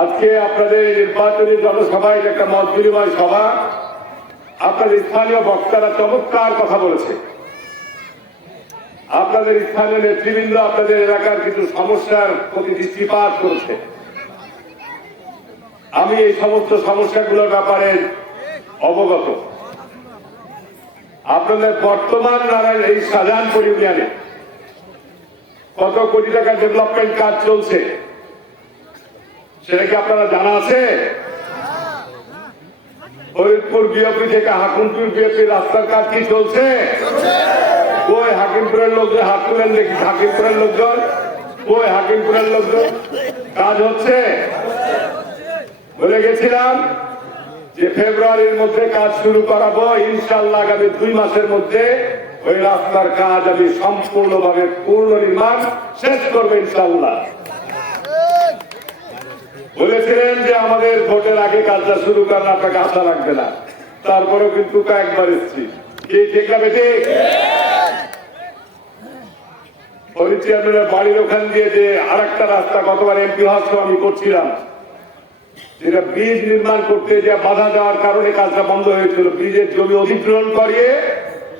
আজকে আপনাদের নির্বাচনী জনসভায় একটা মত বিনিময় সভা। আপনাদের স্থানীয় বক্তারা চমৎকার কথা বলেছে। আপনাদের স্থানীয় নেতৃবৃন্দ আপনাদের এলাকার কিছু সমস্যার প্রতি দৃষ্টিপাত করেছে। আমি এই সমস্ত সমস্যাগুলোর ব্যাপারে অবগত। আপনাদের বর্তমান নারায়ণ এই শাহজাহানপুর ইউনিয়নে কত কোটি টাকা ডেভেলপমেন্ট কাজ চলছে সেটা কি আপনারা জানা আছে? ফরিদপুর বিওপি থেকে হাকিমপুর বিওপি রাস্তার কাজ কি চলছে? ওই হাকিমপুরের লোকজন হাত তুলেন দেখি। হাকিমপুরের লোকজন, ওই হাকিমপুরের লোকজন কাজ হচ্ছে। বলে গেছিলাম যে ফেব্রুয়ারির মধ্যে কাজ শুরু করাবো। ইনশাল্লাহ আগামী 2 মাসের মধ্যে ওই রাস্তার কাজ আমি সম্পূর্ণভাবে পূর্ণ নির্মাণ শেষ করবো ইনশাল্লাহ। বলেছিলেন যে আমাদের ভোটের আগে কাজটা শুরু করেন, আপনাকে আশা লাগবে না। তারপরেও কিন্তু কয়েকবার এসেছি। ঠিক না বেটে? চেয়ারম্যানের বাড়ির ওখান দিয়ে যে আর একটা রাস্তা গতবার এমপি হওয়ার সময় আমি করছিলাম, যেটা ব্রিজ নির্মাণ করতে যে বাধা দেওয়ার কারণে কাজটা বন্ধ হয়েছিল। ব্রিজের জমি অধিগ্রহণ করিয়ে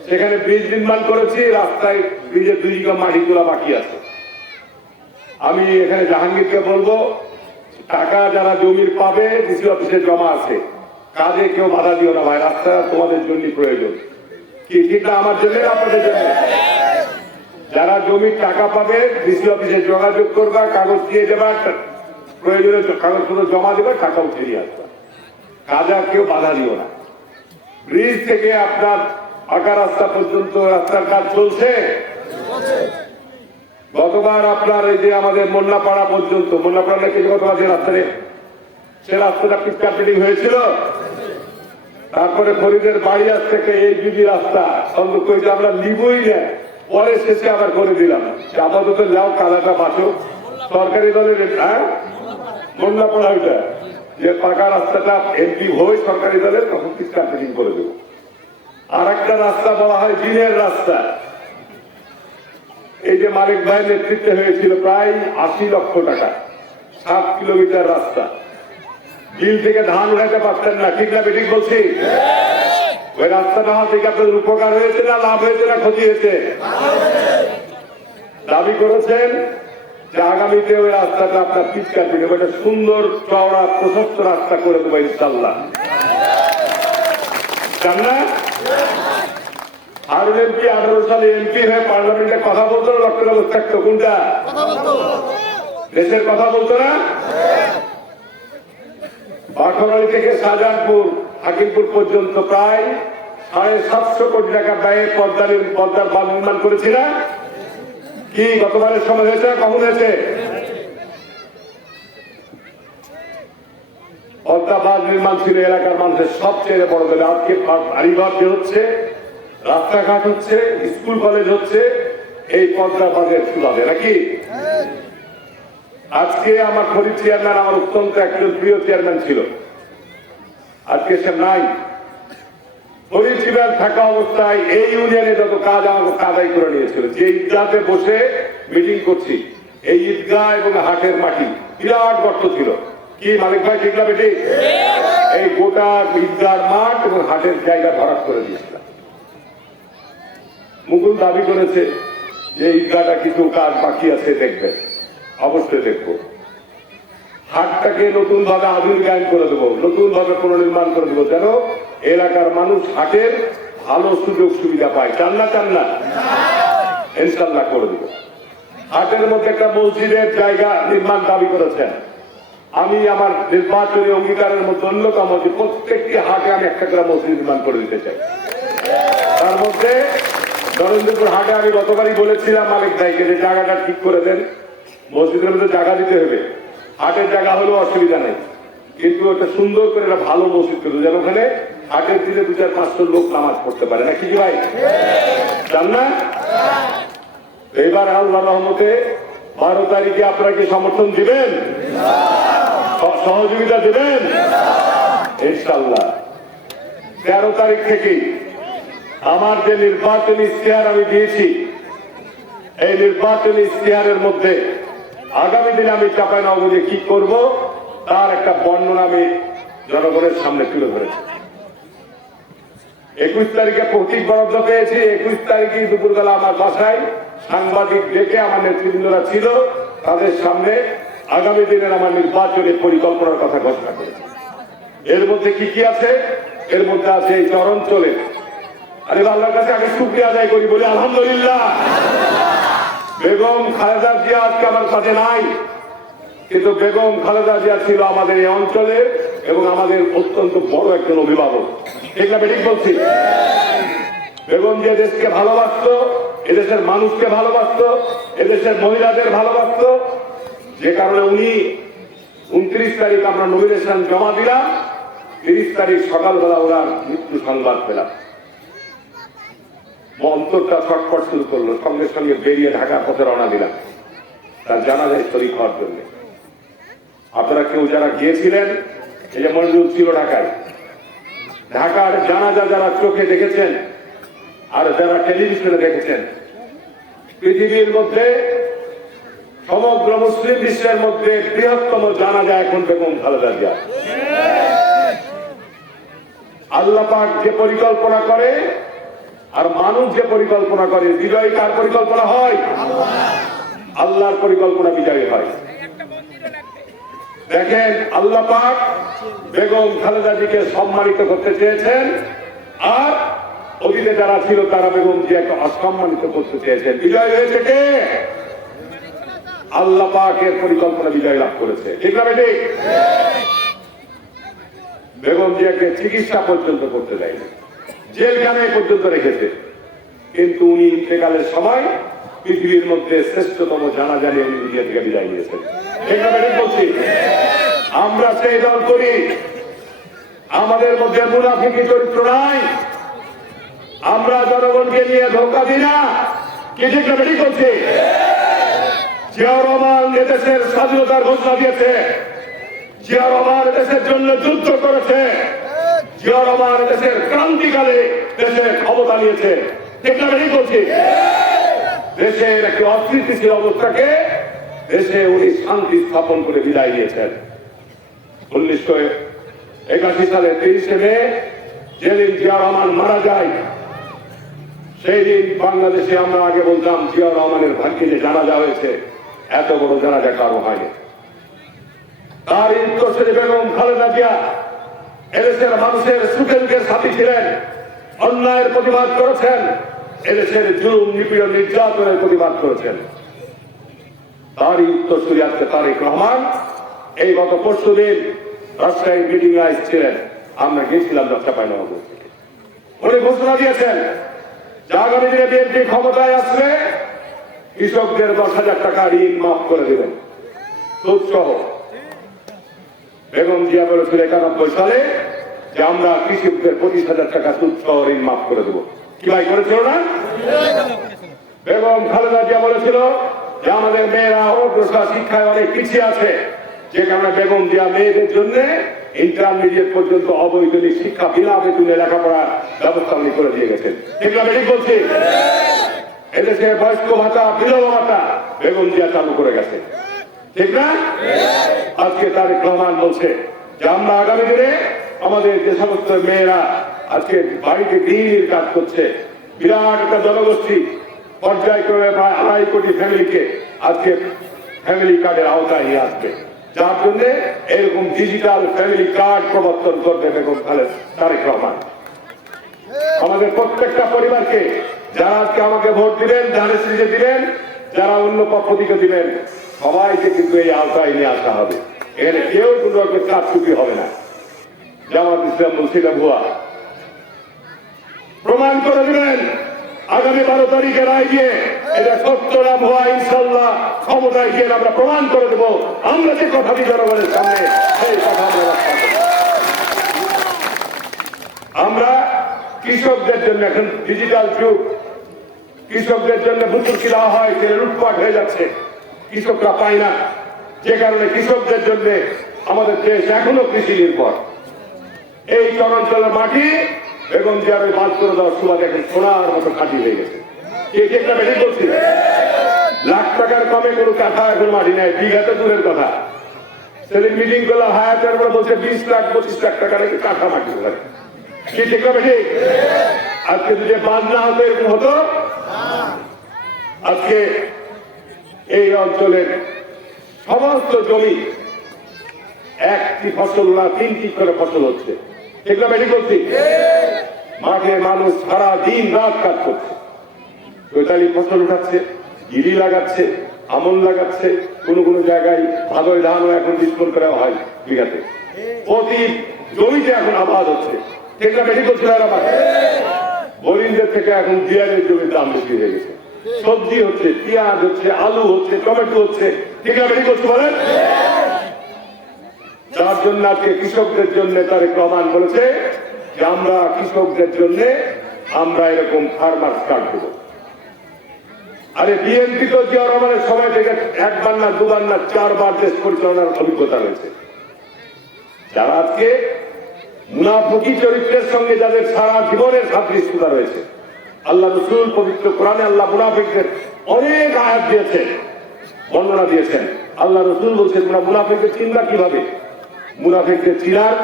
সেখানে ব্রিজ নির্মাণ করেছি। রাস্তায় ব্রিজের 2 বিঘা মাটি তোলা বাকি আছে। আমি এখানে জাহাঙ্গীরকে বলবো, টাকা যারা জমির পাবে ডিসি অফিসে জমা আছে, কাজে কেউ বাধা দিও না ভাই। রাস্তা তোমাদের জন্য প্রয়োজন। কি ঠিক না? আমার জন্য, আপনাদের জন্য। যারা জমির টাকা পাবে ডিসি অফিসে যোগাযোগ করবা, কাগজ দিয়ে দেবা, প্রয়োজনে কাগজপত্র জমা দেবে, টাকা উঠে দিয়ে আসবা। কাজে কেউ বাধা দিও না। ব্রিজ থেকে আপনার পাকা রাস্তা পর্যন্ত রাস্তার কাজ চলছে। গতবার আপনার এই যে আমাদের মোল্লাপাড়া পর্যন্ত, মোল্লাপাড়া নাকি গতবার যে রাস্তা, সে রাস্তাটা পিকআপ বিল্ডিং হয়েছিল। তারপরে ফরিদের বাড়িয়ার থেকে এই বিবি রাস্তা সংযোগ করে আমরা নিবই না, পরে শেষে আবার করে দিলাম। আপাতত যাও, কালাটা বাঁচো। সরকারি দলের মোল্লাপাড়া ওইটা যে পাকা রাস্তাটা এমপি হয়ে সরকারি দলের, তখন পিকআপ বিল্ডিং করে দেবো। আর একটা রাস্তা বলা হয় দিনের রাস্তা। এই যে মালিক ভাইয়ের নেতৃত্বে হয়েছিল প্রায় 80 লক্ষ টাকা, 7 কিলোমিটার রাস্তা। বিল থেকে ধান উঠাতে পারতেন না, ঠিক না? বেঠিক বলছি? ওই রাস্তাটা হওয়া থেকে আপনাদের উপকার হয়েছে না লাভ হয়েছে না ক্ষতি হয়েছে? দাবি করেছেন যে আগামীতে ওই রাস্তাটা আপনার পিচ কাটবে, ওইটা সুন্দর চওড়া প্রশস্ত রাস্তা করে দেবো ইনশাল্লাহ। জান না? আর এমপি 18 সালে এমপি হয়ে পার্লামেন্টে কথা বলতো না, লক্ষ্য থাকতো। কোনটা? দেশের কথা বলতো না। বাঘরালী থেকে শাহজাহানপুর হাকিমপুর পর্যন্ত প্রায় 750 কোটি টাকা ব্যয়ে পদ্মার বাঁধ নির্মাণ করেছি না? কি গতবারের সময় হয়েছে? কখন হয়েছে? পদ্মা বাঁধ নির্মাণ ছিল এলাকার মানুষের সবচেয়ে বড় দলে। আজকে বাড়িঘর যে হচ্ছে, রাস্তাঘাট হচ্ছে, স্কুল কলেজ হচ্ছে এই পদ্মা বাঁধের সুবাদে, নাকি? আজকে আমার ফরিদ চেয়ারম্যান আমার অত্যন্ত একজন প্রিয় চেয়ারম্যান ছিল, আজকে সে নাই। ফরিদ চেয়ারম্যান থাকা অবস্থায় এই ইউনিয়নে যত কাজ আমাকে আদায় করে নিয়েছিল। যে ঈদগাহতে বসে মিটিং করছি, এই ঈদগাহ এবং হাটের মাটি বিরাট গর্ত ছিল। কি মালিক ভাই, ঠিক না বেটি? এই গোটা ঈদগাহ মাঠ এবং হাটের জায়গা ভরাট করে দিয়েছিলাম। মুকুল দাবি করেছে যে ঈদগাহটা কিছু কাজ বাকি আছে, দেখবে। অবশ্যই দেখবো। হাটটাকে নতুন ভাবে আধুনিকায়ন করে দেবো, নতুন ভাবে পুনর্নির্মাণ করে দেবো, যেন এলাকার মানুষ হাটের ভালো সুযোগ সুবিধা পায়। চান না? চান না? ইনশাল্লাহ করে দেবো। হাটের মধ্যে একটা মসজিদের জায়গা নির্মাণ দাবি করেছেন। আমি আমার নির্বাচনী অঙ্গীকারের মধ্যে অন্যতম যে প্রত্যেকটি হাটে আমি একটা করে মসজিদ নির্মাণ করে দিতে চাই। তার মধ্যে নরেন্দ্রপুর হাটে আমি গতবারই বলেছিলাম মালিক ভাইকে যে জায়গাটা ঠিক করে দেন, মসজিদের মধ্যে জায়গা দিতে হবে। হাটের জায়গা হলেও অসুবিধা নেই, কিন্তু একটা সুন্দর করে একটা ভালো মসজিদ করবে, যেন ওখানে হাটের দিনে 200-500 লোক নামাজ পড়তে পারে, নাকি কি ভাই? জান না? এবার আল্লাহ রহমতে 12 তারিখে আপনারা কি সমর্থন দিবেন? সহযোগিতা দেবেন ইনশাল্লাহ। 13 তারিখ থেকেই আমার যে নির্বাচনী ইশতেহার আমি দিয়েছি, এই নির্বাচনী ইশতেহারের মধ্যে আগামী দিনে আমি চাঁপাইনবাবগঞ্জে কি করব তার একটা বর্ণনা আমি জনগণের সামনে তুলে ধরেছি। 21 তারিখে প্রতীক বরাদ্দ পেয়েছি। 21 তারিখে দুপুরবেলা আমার বাসায় সাংবাদিক ডেকে আমার নেতৃবৃন্দরা ছিল, তাদের সামনে আগামী দিনের আমার নির্বাচনের পরিকল্পনার কথা ঘোষণা করেছি। এর মধ্যে কি কি আছে? এর মধ্যে আছে এই চরাঞ্চলে, আরে আল্লাহর কাছে আগে শুকরিয়া আদায় করি, বলি আলহামদুলিল্লাহ। বেগম খালেদা জিয়া আজকে আমার কাছে নাই, কিন্তু বেগম খালেদা জিয়া ছিল আমাদের এই অঞ্চলে এবং আমাদের অত্যন্ত বড় একজন অভিভাবক। ঠিক না বেঠিক বলছি? বেগম যে দেশকে ভালোবাসত, এদেশের মানুষকে ভালোবাসত, এদেশের মহিলাদের ভালোবাসত, যে কারণে উনি 29 তারিখ আমরা নমিনেশন জমা দিলাম, 30 তারিখ সকালবেলা ওনার মৃত্যু সংবাদ পেলাম। অন্তরটা ছটফট শুরু করলো, সঙ্গে সঙ্গে বেরিয়ে ঢাকার পথে রওনা দিলাম তার জানাজায় শরীক হওয়ার জন্য। আপনারা কেউ যারা গিয়েছিলেন, এই যে মঞ্জুর ছিল ঢাকায়, ঢাকার জানাজা যারা চোখে দেখেছেন আর যারা টেলিভিশনে দেখেছেন, পৃথিবীর মধ্যে সমগ্র মুসলিম বিশ্বের মধ্যে বৃহত্তম জানাজা এখন বেগম খালেদা জিয়া। আল্লাহ পাক যে পরিকল্পনা করে আর মানুষ যে পরিকল্পনা করে, বিজয়ী কার পরিকল্পনা হয়? আল্লাহর পরিকল্পনা বিজয়ী হয়। দেখেন, আল্লাহ পাক বেগম খালেদা জিকে সম্মানিত করতে চেয়েছেন, আর অতীতে যারা ছিল তারা বেগম জিয়াকে অসম্মানিত করতে চেয়েছেন। বিজয় হয়েছে কে? আল্লাহ পাকের পরিকল্পনা বিজয় লাভ করেছে। ঠিক না বেঠিক? বেগম জিয়াকে চিকিৎসা পর্যন্ত করতে দেয়নি, জেলখানায় পর্যন্ত রেখেছে, কিন্তু উনি ইন্তেকালের সময় পৃথিবীর মধ্যে শ্রেষ্ঠতম জানাজা নিয়ে উনি দুনিয়া থেকে বিদায় নিয়েছেন। ঠিক না বেঠিক বলছি? আমরা সেই দল করি, আমাদের মধ্যে মুনাফিকি চরিত্র নাই, আমরা জনগণকে নিয়ে ধোঁকা দিই না। কি ঠিক না বেঠিক বলছি? জিয়াউর রহমান এদেশের স্বাধীনতার ঘোষণা দিয়েছে, জিয়াউর রহমান দেশের জন্য যুদ্ধ করেছে, জিয়াউর রহমান দেশের ক্রান্তিকালে দেশের ক্ষমতা নিয়েছে। ঠিক না বেঠিক বলছি? দেশের একটি অস্থিতিশীল অবস্থাকে দেশে উনি শান্তি স্থাপন করে বিদায় নিয়েছেন। 1981 সালে 23শে মে যেদিন জিয়াউর রহমান মারা যায়, সেই দিন বাংলাদেশে আমরা আগে বলতাম জিয়াউর রহমানের ভাগ্যে যে জানাজা হয়েছে, এত বড় জানাজা কারো হয়নি। তার উত্তরসূরি বেগম খালেদা জিয়া এদেশের মানুষের সুখে দুঃখের সাথী ছিলেন, অন্যায়ের প্রতিবাদ করেছেন, এদেশের জুলুম নিপীড়ন নির্যাতনের প্রতিবাদ করেছেন। তারই উত্তরসূরি আজকে তারেক রহমান এই গত পরশুদিন রাজশাহী মিটিং এ ছিলেন, আমরা গিয়েছিলাম চাঁপাইনবাবগঞ্জ থেকে। উনি ঘোষণা দিয়েছেন যে আগামী দিনে বিএনপি ক্ষমতায় আসলে কৃষকদের 10,000 টাকা ঋণ মাফ করে দেবেন, সুদ সহ। বেগম জিয়া বলেছিল 91 সালে যে আমরা কৃষকদের 25,000 টাকা সুদ সহ ঋণ মাফ করে দেবো। কি ভাই করেছিল না? বেগম খালেদা জিয়া বলেছিল যে আমাদের মেয়েরা অগ্রসর শিক্ষায় অনেক পিছিয়ে আছে, যে কারণে বেগম জিয়া মেয়েদের জন্য ইন্টারমিডিয়েট পর্যন্ত অবৈতনিক শিক্ষা বিনা বেতনে লেখাপড়ার ব্যবস্থা উনি করে দিয়ে গেছেন। ঠিক না বেঠিক বলছি? এদেশে বয়স্ক ভাতা, বিধবা ভাতা বেগম জিয়া চালু করে গেছে। ঠিক না? আজকে তারেক রহমান বলছে যে আমরা আগামী দিনে আমাদের যে সমস্ত মেয়েরা আজকে বাড়িতে গৃহিণীর কাজ করছে, বিরাট একটা জনগোষ্ঠী পর্যায়ক্রমে প্রায় 2.5 কোটি ফ্যামিলিকে আজকে ফ্যামিলি কার্ডের আওতায় নিয়ে আসবে, যার জন্য এরকম ডিজিটাল ফ্যামিলি কার্ড প্রবর্তন করবে বেগম খালেদা তারেক রহমান। আমাদের প্রত্যেকটা পরিবারকে, যারা আজকে আমাকে ভোট দিলেন, যারা সিজে দিলেন, যারা অন্য পক্ষ থেকে দিলেন, সবাইকে কিন্তু এই আওতায় নিয়ে আসা হবে। এখানে কেউ কোনো কারচুপি হবে না। জামাত ইসলাম বলছিল ভুয়া, প্রমাণ করে দিবেন আগামী 12 তারিখের রায় দিয়ে এটা সত্য না ভুয়া। ইনশাল্লাহ ক্ষমতায় গিয়ে আমরা প্রমাণ করে দেবো আমরা যে কথা দিই জনগণের সামনে, সেই কথা আমরা রক্ষা করব। আমরা কৃষকদের জন্য, এখন ডিজিটাল যুগ, কৃষকদের জন্য ভুতুকি দেওয়া হয়, সেটা লুটপাট হয়ে যাচ্ছে, কৃষকরা পায় না, যে কারণে কৃষকদের জন্য আমাদের দেশ এখনো কৃষি নির্ভর। এই চরাঞ্চলের মাটি বেগম জিয়ার ওই বাদ করে দেওয়ার সুবাদ এখন সোনার মতো খাঁটি হয়ে গেছে। একটা বেশি বলছি, লাখ টাকার কমে কোনো কাঠা এখন মাটি নেয়, বিঘাতে দূরের কথা। সেদিন মিটিং করলাম হায়াতের পরে বলছে 20 লাখ 25 লাখ টাকা নাকি কাঠা মাটি করে কি ঠিক হবে ঠিক? আজকে যদি বাদ না হতো এরকম হতো? আজকে এই অঞ্চলের সমস্ত জমি একটি ফসল না 3টি করে ফসল হচ্ছে, ঠিক না বেশি করছি? মাঠে মানুষ সারা দিন রাত কাজ করছে, চৈতালি ফসল উঠাচ্ছে, গিরি লাগাচ্ছে, আমন লাগাচ্ছে, কোন কোন জায়গায় ভাদই ধানও এখন ডিসপোজ করা হয় বিঘাতে, প্রতি জমিতে এখন আবাদ হচ্ছে, ঠিক না বেশি করছে? আমার হরিণদের থেকে এখন জিয়ারের জমির দাম বেশি হয়ে গেছে, সবজি হচ্ছে, পেঁয়াজ হচ্ছে, আলু হচ্ছে, টমেটো হচ্ছে, ঠিক না বেশি করছে? বলেন যার জন্য আজকে কৃষকদের জন্য তার প্রমাণ বলেছে যে আমরা কৃষকদের জন্য আমরা এরকম ফার্মার কার্ড দেব। আরে বিএনপি তো জিয়া রহমানের সময় থেকে একবার না দুবার না 4 বার দেশ পরিচালনার অভিজ্ঞতা রয়েছে। যারা আজকে মুনাফিকি চরিত্রের সঙ্গে যাদের সারা জীবনের সাদৃশ্যতা রয়েছে, আল্লাহ রসুল পবিত্র কোরআনে আল্লাহ মুনাফিকদের অনেক আয়াত দিয়েছেন, বর্ণনা দিয়েছেন। আল্লাহ রসুল বলছেন তোমরা মুনাফিকদের চিন্তা কিভাবে? মুনাফিকদের চিনার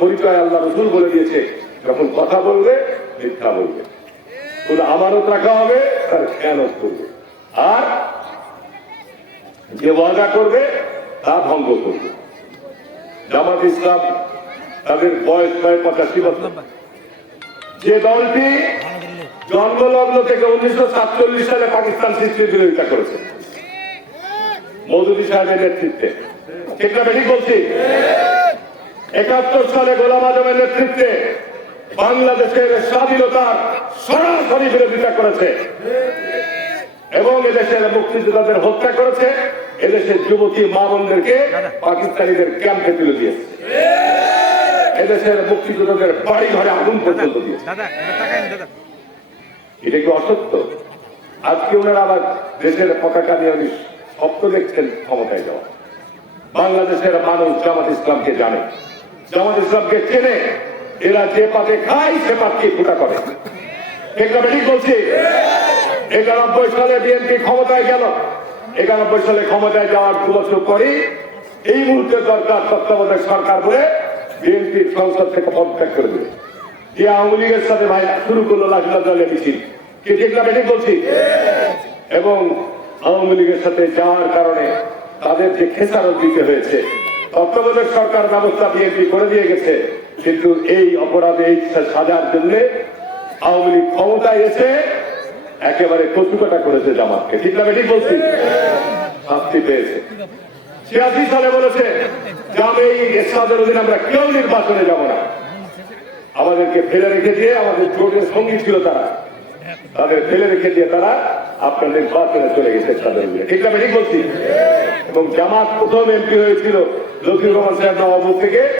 পরিচয় আল্লাহ রসুল বলে দিয়েছে, যখন কথা বলবে মিথ্যা বলবে, বলে আমারও রাখা হবে, তার খেয়ানত করবে, আর যে ওয়াদা করবে তা ভঙ্গ করবে। জামাত ইসলাম তাদের বয়স প্রায় 85 বছর। যে দলটি জন্মলগ্ন থেকে 1947 সালে পাকিস্তান সৃষ্টির বিরোধিতা করেছে মওদুদী সাহেবের নেতৃত্বে, ঠিক না বেশি বলছি? 71 সালে গোলাম আজমের নেতৃত্বে বাংলাদেশের স্বাধীনতার সরাসরি বিরোধিতা করেছে এবং এদেশের মুক্তিযোদ্ধাদের হত্যা করেছে, এদেশের যুবতী মা বোনদেরকে পাকিস্তানিদের ক্যাম্পে তুলে দিয়েছে, এদেশের মুক্তিযোদ্ধাদের বাড়ি ঘরে আগুন পর্যন্ত দিয়েছে। এটা কি অসত্য? আজকে ওনারা আবার দেশের পতাকা নিয়ে উনি স্বপ্ন দেখছেন ক্ষমতায় যাওয়া। বাংলাদেশের মানুষ জামাত ইসলামকে জানে, জামাত ইসলামকে চেনে, এরা যে পাতে খায় সে পাতকে ফুটা করে, ঠিক না ঠিক বলছি? 91 সালে বিএনপি ক্ষমতায় গেল, 91 সালে ক্ষমতায় যাওয়ার 2 বছর পরেই এই মুহূর্তে দরকার তত্ত্বাবধায়ক সরকার বলে বিএনপির সংসদ থেকে পদত্যাগ করে দেবে। যে আওয়ামী লীগের সাথে ভাই শুরু করলো লাঠিলা দলে মিছিল, কি ঠিক না ঠিক বলছি? এবং আওয়ামী লীগের সাথে যাওয়ার কারণে তাদের যে খেসারত দিতে হয়েছে, তত্ত্বাবধায়ক সরকার ব্যবস্থা বিএনপি করে দিয়ে গেছে, কিন্তু এই অপরাধে এই সাজার জন্য আওয়ামী লীগ ক্ষমতায় এসে একেবারে কচুকাটা করেছে জামাতকে, ঠিক না ঠিক বলছি? শাস্তি পেয়েছে। 86 সালে বলেছে যে আমি এই এরশাদের অধীনে আমরা কেউ নির্বাচনে যাব না, আমাদেরকে ফেলে রেখে দিয়ে, আমাদের জোটের সঙ্গী ছিল তারা, তাদের ফেলে রেখে দিয়ে তারা আপনার নির্বাচনে চলে গেছে এরশাদের অধীনে, ঠিক না ঠিক বলছি? এবং জামাত প্রথম এমপি হয়েছিল লতিফুর রহমান সাহেব নবাবপুর থেকে।